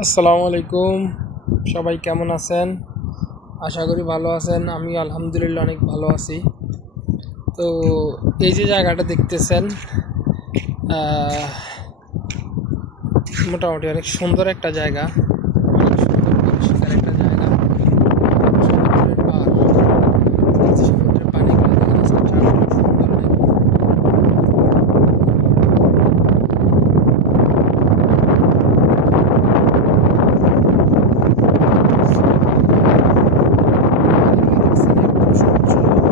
আসসালামু আলাইকুম। সবাই কেমন আছেন? আশা করি ভালো আছেন। আমি আলহামদুলিল্লাহ অনেক ভালো আছি। তো এই যে জায়গাটা দেখতেছেন, আহ, মোটামুটি অনেক সুন্দর একটা জায়গা, অনেক সুন্দর পরিষ্কার একটা জায়গা। সমুদ্রের পাড়, সমুদ্রের পানিগুলো দেখেন আজকে চারদিক সুন্দর অনেক। পানিগুলো দেখছেন একদম সবুজ সবুজ।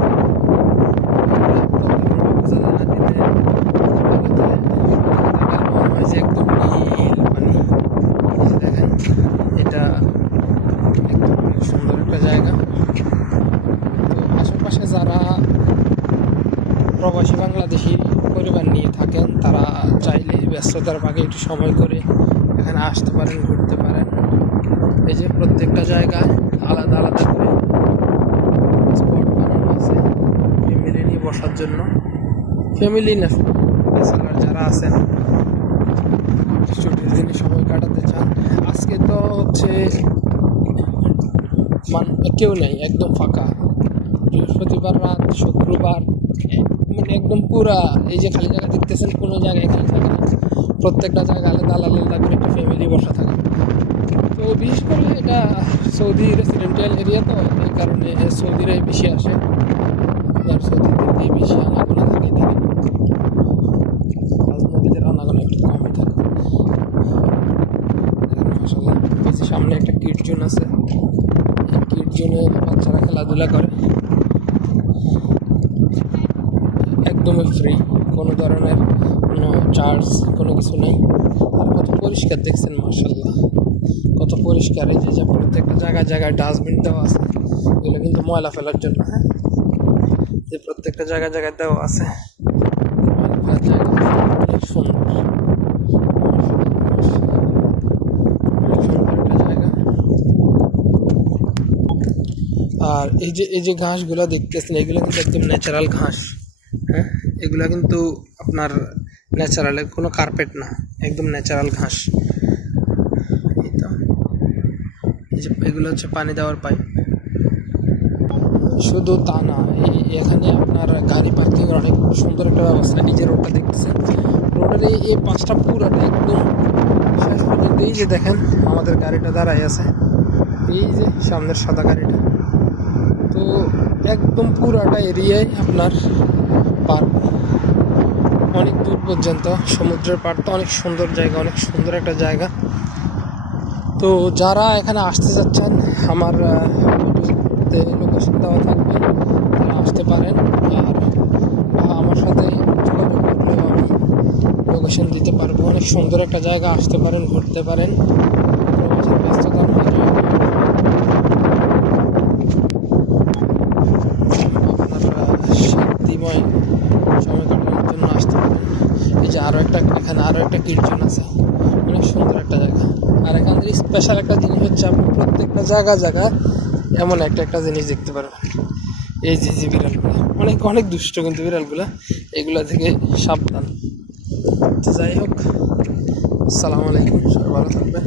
এগুলো প্রতিদিন বোঝা যায় না দিনে আলোতে তাকালে মনে হয় যে একদম নীল পানি। এই যে দেখেন, এটা একদম অনেক সুন্দর একটা জায়গা। তো আশেপাশে যারা প্রবাসী বাংলাদেশি পরিবার নিয়ে থাকেন, তারা চাইলে ব্যস্ততার ফাঁকে একটু সময় করে এখানে আসতে পারেন, ঘুরতে পারেন। এই যে প্রত্যেকটা জায়গায় আলাদা আলাদা করে স্পট বানানো আছে ফ্যামিলি নিয়ে বসার জন্য। ফ্যামিলি না, ব্যাচেলার যারা আছেন, ছুটির দিনে সময় কাটাতে চান। আজকে তো হচ্ছে কেউ নেই, একদম ফাঁকা। বৃহস্পতিবার রাত, শুক্রবার, মানে একদম পুরা এই যে খালি জায়গা দেখতেছেন, কোনো জায়গায় খালি থাকে না। প্রত্যেকটা জায়গায় আলাদা আলাদা আলাদা করে একটা ফ্যামিলি বসা থাকে। তো বিশেষ করে এটা সৌদি রেসিডেন্সিয়াল এরিয়া, তো এই কারণে সৌদিরাই বেশি আসে। আর সৌদিদের বেশি আনাগোনা থাকে এদিকে, আজনবীদের আনাগোনা একটু কমই থাকে। মাশাআল্লাহ, এই যে সামনে একটা কিড জোন আছে, এই কিড জোনে বাচ্চারা খেলাধুলা করে, একদমই ফ্রি, কোনো ধরনের কোনো চার্জ, কোনো কিছু নেই। আর কত পরিষ্কার দেখছেন, মাশাআল্লাহ কত পরিষ্কার। এই যে প্রত্যেকটা জায়গায় জায়গায় ডাস্টবিন দেওয়া আছে, এগুলো কিন্তু ময়লা ফেলার জন্য। হ্যাঁ, যে প্রত্যেকটা জায়গায় জায়গায় দেওয়া আছে ময়লা ফেলার জায়গা। অনেক সুন্দর, অনেক সুন্দর একটা জায়গা। আর এই যে ঘাসগুলো দেখতেছেন, এগুলো কিন্তু একদম ন্যাচারাল ঘাস। হ্যাঁ, এগুলা কিন্তু আপনার ন্যাচারাল, কোনো কার্পেট না, একদম ন্যাচারাল ঘাস। এই তো, এই যে এগুলো হচ্ছে পানি দেওয়ার পাইপ। শুধু তা না, এখানে আপনার গাড়ি পার্কিংয়ের অনেক সুন্দর একটা ব্যবস্থা। এই যে রোডটা দেখতেছেন, রোডের এই পাঁচটা পুরাটা একদম শেষ পর্যন্ত। এই যে দেখেন আমাদের গাড়িটা দাঁড়াই আছে, এই যে সামনের সাদা গাড়িটা। তো একদম পুরাটা এরিয়ায় আপনার পার্ক, অনেক দূর পর্যন্ত সমুদ্রের পাড়। তো অনেক সুন্দর জায়গা, অনেক সুন্দর একটা জায়গা। তো যারা এখানে আসতে চাচ্ছেন, আমার ভিডিওতে লোকেশন দেওয়া থাকবে, তারা আসতে পারেন। আর আমার সাথে যোগাযোগ করলেও আমি লোকেশন দিতে পারবো। অনেক সুন্দর একটা জায়গা, আসতে পারেন, ঘুরতে পারেন প্রবাসের ব্যস্ততার মাঝে। আপনার শান্তিময় সময় কাটানোর জন্য আসতে পারেন। এই যে এখানে আরও একটা কীর্তন আছে, অনেক সুন্দর একটা জায়গা। আর এখানের স্পেশাল একটা জিনিস হচ্ছে, আপনি প্রত্যেকটা জায়গায় এমন একটা জিনিস দেখতে পারবেন। এই যে বিড়ালগুলো অনেক অনেক দুষ্ট, কিন্তু বিড়ালগুলো, এগুলা থেকে সাবধান। তো যাই হোক, আসসালামু আলাইকুম, সবাই ভালো থাকবেন।